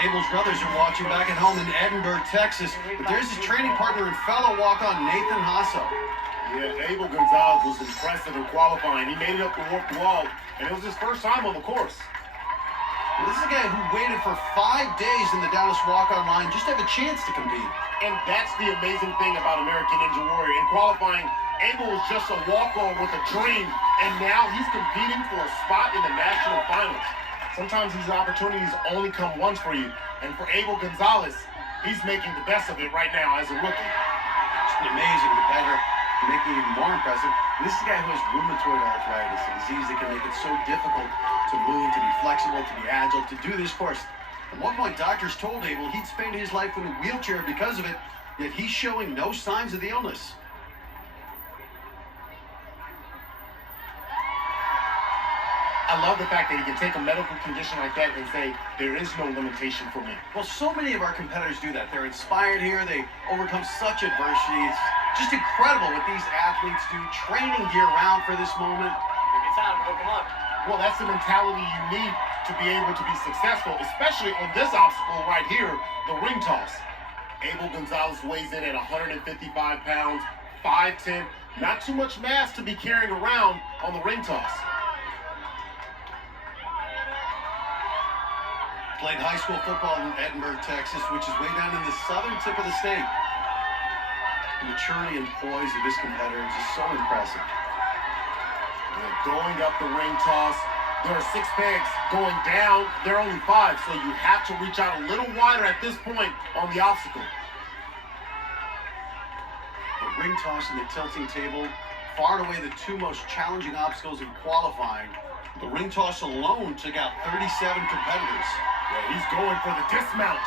Abel's brothers are watching back at home in Edinburgh, Texas. But there's his training partner and fellow walk-on Nathan Hasso. Yeah, Abel Gonzalez was impressive in qualifying. He made it up the warped wall, and it was his first time on the course. Well, this is a guy who waited for 5 days in the Dallas walk-on line just to have a chance to compete. And that's the amazing thing about American Ninja Warrior. In qualifying, Abel was just a walk-on with a dream, and now he's competing for a spot in the national finals. Sometimes these opportunities only come once for you, and for Abel Gonzalez, he's making the best of it right now as a rookie. Just an amazing competitor, making it even more impressive. This is a guy who has rheumatoid arthritis, a disease that can make it so difficult to move, to be flexible, to be agile, to do this course. At one point, doctors told Abel he'd spend his life in a wheelchair because of it, yet he's showing no signs of the illness. I love the fact that he can take a medical condition like that and say, there is no limitation for me. Well, so many of our competitors do that. They're inspired here. They overcome such adversity. It's just incredible what these athletes do, training year-round for this moment. It's time, bro. Come on. Well, that's the mentality you need to be able to be successful, especially on this obstacle right here, the ring toss. Abel Gonzalez weighs in at 155 pounds, 5'10", not too much mass to be carrying around on the ring toss. Played high school football in Edinburgh, Texas, which is way down in the southern tip of the state. The maturity and poise of this competitor is just so impressive. Yeah, going up the ring toss, there are 6 pegs. Going down, there are only 5, so you have to reach out a little wider at this point on the obstacle. The ring toss and the tilting table, far and away the 2 most challenging obstacles in qualifying. The ring toss alone took out 37 competitors. Yeah, he's going for the dismount.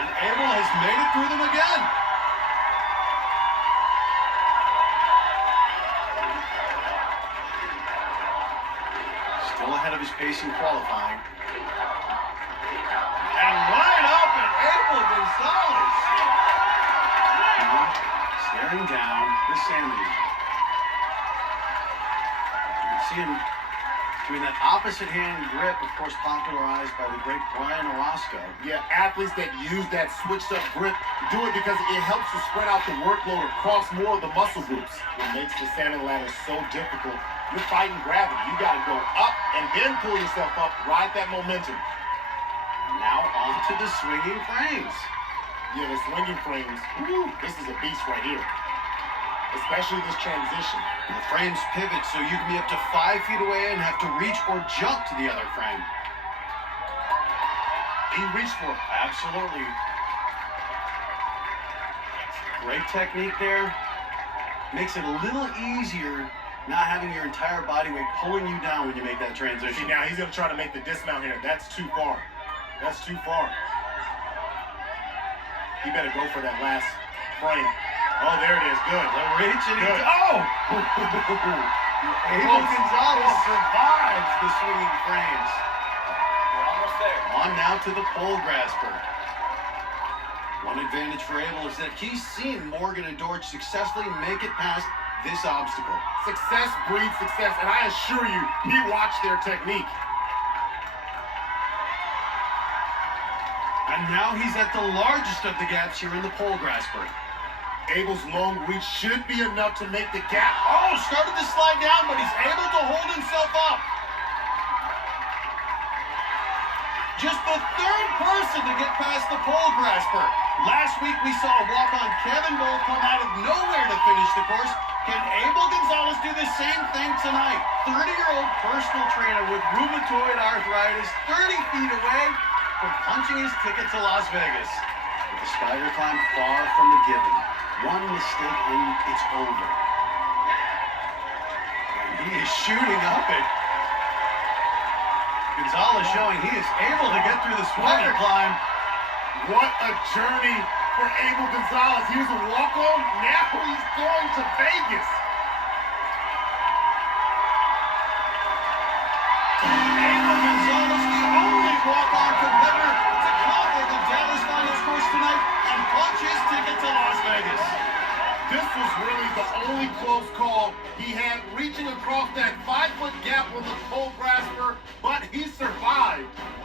And Abel has made it through them again. Still ahead of his pace in qualifying. And right up at Abel Gonzalez. Staring down the Sammy. You can see him doing that opposite hand grip, of course, popularized by the great Brian Orozco. Yeah, athletes that use that switched up grip do it because it helps to spread out the workload across more of the muscle groups. What makes the salmon ladder so difficult, you're fighting gravity. You got to go up and then pull yourself up, ride that momentum. Now onto the swinging frames. Yeah, the swinging frames, woo, this is a beast right here. Especially this transition. The frames pivot so you can be up to 5 feet away and have to reach or jump to the other frame. He reached for it. Absolutely. Great technique there. Makes it a little easier not having your entire body weight pulling you down when you make that transition. See, now he's going to try to make the dismount here. That's too far. That's too far. He better go for that last frame. Oh, there it is. Good. The reach and Good. oh! Abel Gonzalez survives the swinging frames. We're almost there. On now to the pole grasper. One advantage for Abel is that he's seen Morgan and Dortch successfully make it past this obstacle. Success breeds success, and I assure you, he watched their technique. And now he's at the largest of the gaps here in the pole grasper. Abel's long reach should be enough to make the gap. Oh, started to slide down, but he's able to hold himself up. Just the 3rd person to get past the pole grasper. Last week we saw walk-on Kevin Bull come out of nowhere to finish the course. Can Abel Gonzalez do the same thing tonight? 30-year-old personal trainer with rheumatoid arthritis, 30 feet away from punching his ticket to Las Vegas. But the spider climb far from the given. One mistake and it's over. And he is shooting up it. Gonzalez showing he is able to get through the spider climb. What a journey for Abel Gonzalez. He was a walk-on, now he's going to Vegas.